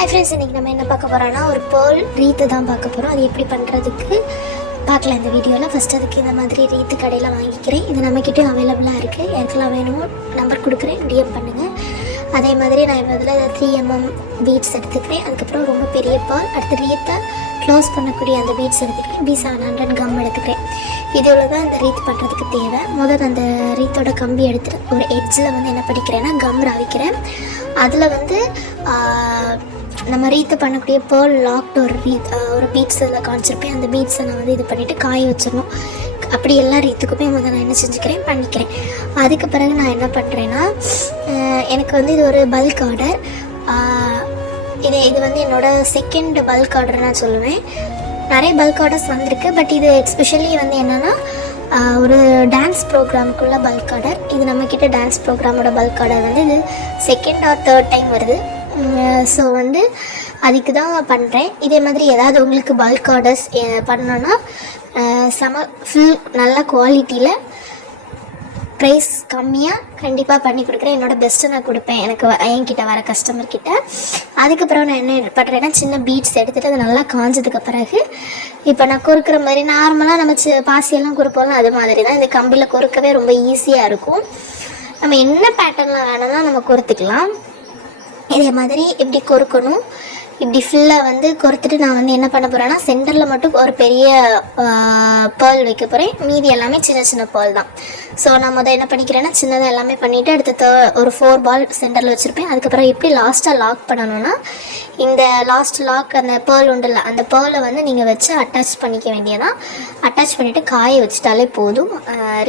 Hi friends, இன்றைக்கி நம்ம என்ன பார்க்க போகிறோன்னா ஒரு பேர்ல் ரீத்து தான் பார்க்க போகிறோம். அது எப்படி பண்ணுறதுக்கு பார்க்கலாம் இந்த வீடியோவில். ஃபஸ்ட் அதுக்கு இந்த மாதிரி ரீத்து கடையில் வாங்கிக்கிறேன். இது நம்மக்கிட்டே அவைலபிளாக இருக்குது. யாருக்கெல்லாம் வேணுமோ நம்பர் கொடுக்குறேன், டிஎம் பண்ணுங்கள். அதே மாதிரி நான் இதில் 3mm பீட்ஸ் எடுத்துக்கிறேன். அதுக்கப்புறம் ரொம்ப பெரிய பேர்ல், அடுத்து ரீத்தை க்ளோஸ் பண்ணக்கூடிய அந்த பீட்ஸ் எடுத்துக்கிறேன். B700 கம் எடுத்துக்கிறேன். இதில் தான் இந்த ரீத் பண்ணுறதுக்கு தேவை. முதல்ல அந்த ரீத்தோட கம்பி எடுத்துகிட்டு ஒரு எட்ஜில் என்ன படிக்கிறேன்னா கம் ராவிக்கிறேன். அதில் நம்ம ரீத்து பண்ணக்கூடிய பேர்ல் லாக்டு ஒரு பீட்ஸ் இதில் காமிச்சிருப்பேன். அந்த பீட்ஸை நான் இது பண்ணிவிட்டு காய வச்சிடணும். அப்படி எல்லா ரீத்துக்குமே நான் என்ன செஞ்சுக்கிறேன், பண்ணிக்கிறேன். அதுக்கு பிறகு நான் என்ன பண்ணுறேன்னா, எனக்கு இது ஒரு பல்க் ஆர்டர். இது என்னோடய செகண்ட் பல்க் ஆர்டர் நான் சொல்லுவேன். நிறைய பல்க் ஆர்டர்ஸ் வந்திருக்கு. பட் இது எஸ்பெஷலி என்னென்னா ஒரு டான்ஸ் ப்ரோக்ராமுக்குள்ள பல்க் ஆர்டர். இது நம்மக்கிட்ட டான்ஸ் ப்ரோக்ராமோட பல்க் ஆர்டர் இது செகண்ட் ஆர் தேர்ட் டைம் வருது. ஸோ அதுக்கு தான் பண்ணுறேன். இதே மாதிரி ஏதாவது உங்களுக்கு பல்க் ஆர்டர்ஸ் பண்ணோன்னா ஃபுல் நல்ல குவாலிட்டியில் ப்ரைஸ் கம்மியாக கண்டிப்பாக பண்ணி கொடுக்குறேன். என்னோடய பெஸ்ட்டை நான் கொடுப்பேன் என்கிட்ட வர கஸ்டமர்கிட்ட. அதுக்கப்புறம் நான் என்ன பண்ணுறேன்னா, சின்ன பீட்ஸ் எடுத்துகிட்டு அது நல்லா காஞ்சதுக்கு பிறகு இப்போ நான் கொறுக்கிற மாதிரி நார்மலாக நம்ம பாசியெல்லாம் கொறுப்போம்ல, அது மாதிரி தான் இந்த கம்பியில் கொறுக்கவே ரொம்ப ஈஸியாக இருக்கும். நம்ம என்ன பேட்டர்னில் வேணும்னா நம்ம கொறுத்துக்கலாம். இதே மாதிரி இப்படி கொறுக்கணும். இப்படி ஃபுல்லாக கொறுத்துட்டு நான் என்ன பண்ண போகிறேன்னா, சென்டரில் மட்டும் ஒரு பெரிய பேர்ல் வைக்க போகிறேன். மீதி எல்லாமே சின்ன சின்ன பேர்ல் தான். ஸோ நான் என்ன பண்ணிக்கிறேன்னா, சின்னதாக எல்லாமே பண்ணிவிட்டு அடுத்த ஒரு 4 பால் சென்டரில் வச்சுருப்பேன். அதுக்கப்புறம் எப்படி லாஸ்ட்டாக லாக் பண்ணணும்னா, இந்த லாஸ்ட் லாக் அந்த பேர்ல் உண்டுல்ல, அந்த பேர்லை நீங்கள் வச்சு அட்டாச் பண்ணிக்க வேண்டியதான். அட்டாச் பண்ணிவிட்டு காய வச்சுட்டாலே போதும்.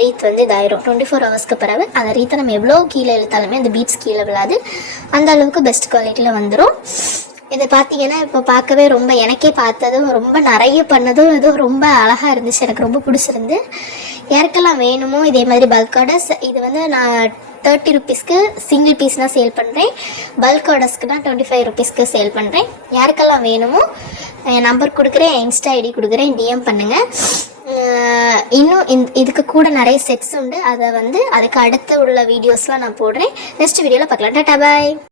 ரீத் இதாயிரும். 24 ஹவர்ஸ்க்கு பிறகு அந்த ரீத்தை நம்ம எவ்வளோ கீழே இழுத்தாலுமே அந்த பீட்ஸ் கீழே விழாது. அந்த அளவுக்கு பெஸ்ட் குவாலிட்டியில் வந்துடும். இதை பார்த்தீங்கன்னா இப்போ பார்க்கவே ரொம்ப, எனக்கே பார்த்ததும் ரொம்ப நிறைய பண்ணதும் இதுவும் ரொம்ப அழகாக இருந்துச்சு. எனக்கு ரொம்ப பிடிச்சிருந்து. யாருக்கெல்லாம் வேணுமோ இதே மாதிரி பல்க் ஆர்டர்ஸ், இது நான் 30 ருபீஸ்க்கு சிங்கிள் பீஸ்னால் சேல் பண்ணுறேன். பல்க் ஆர்டர்ஸ்க்கு நான் 25 ருபீஸ்க்கு சேல் பண்ணுறேன். யாருக்கெல்லாம் வேணுமோ நம்பர் கொடுக்குறேன், இன்ஸ்டா ஐடி கொடுக்குறேன், டிஎம் பண்ணுங்கள். இன்னும் இதுக்கு கூட நிறைய செட்ஸ் உண்டு. அதை அதுக்கு அடுத்து உள்ள வீடியோஸ்லாம் நான் போடுறேன். நெக்ஸ்ட் வீடியோவில் பார்க்கலாம். டாடா பாய்.